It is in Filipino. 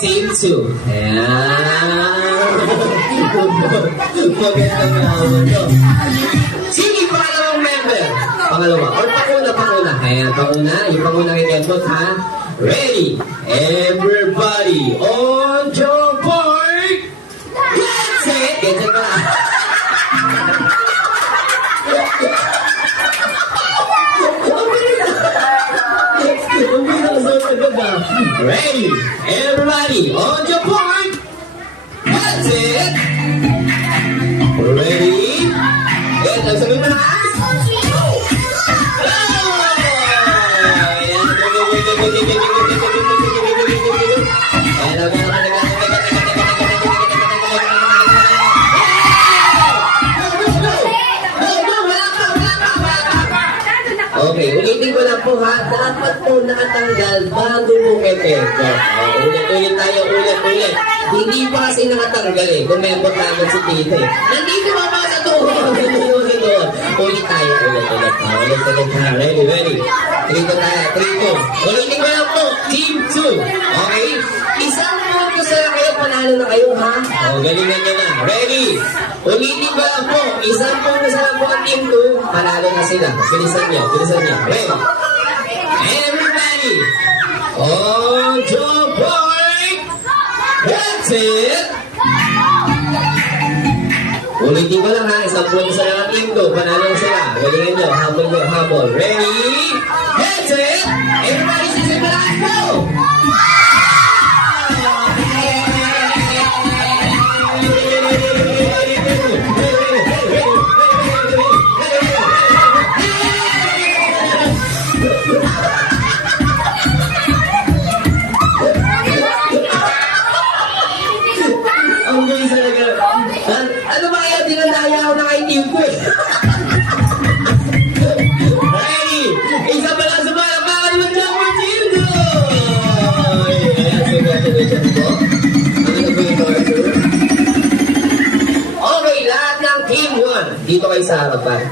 Team 2. Ayan. Magandang naman to. Sige, pangalawang member. Pangalawa. Or panguna. Ayan, panguna. Yung panguna kay Kenbot, ha? Ready? Everybody on your board. Let's it. Ganyan ka. Ready? Everybody on your board. That's it. Ready? And ang sabi mo na. Okay, ulitin ko lang po ha. Dapat po nakatanggal bago mo epekto. Ulit tayo. Hindi pa kasi nakatanggal eh. Kumembot namin si Tito eh. Nandito pa ba sa tuhod? Ulit tayo. Ulit ha. Ready? Trito tayo. Ulitin ko lang po. Team 2. Okay? Isang punto sa kayo. Panalo na kayo ha. Galingan nyo na. Ready? Ulitin ko lang po. Isang punto sa lang po ang Team 2. Panalo na sila. Bilisan nyo. Ready? Everybody! On your board! That's it! Ulitin ko lang ha. Isang punto sa lang ang Team 2. Panalo na sila. Galingan nyo. Habol. Ready? That's it! Everybody sisimulan po! Ang gulis talaga. Ano ba kaya dinadaya ako na kay Team ko eh? Ready? Isa pa lang sa mga naman dyan po, Team 2! Congratulations po. Ano na po yung order? Okay, lahat ng Team 1. Dito kayo sa harapan.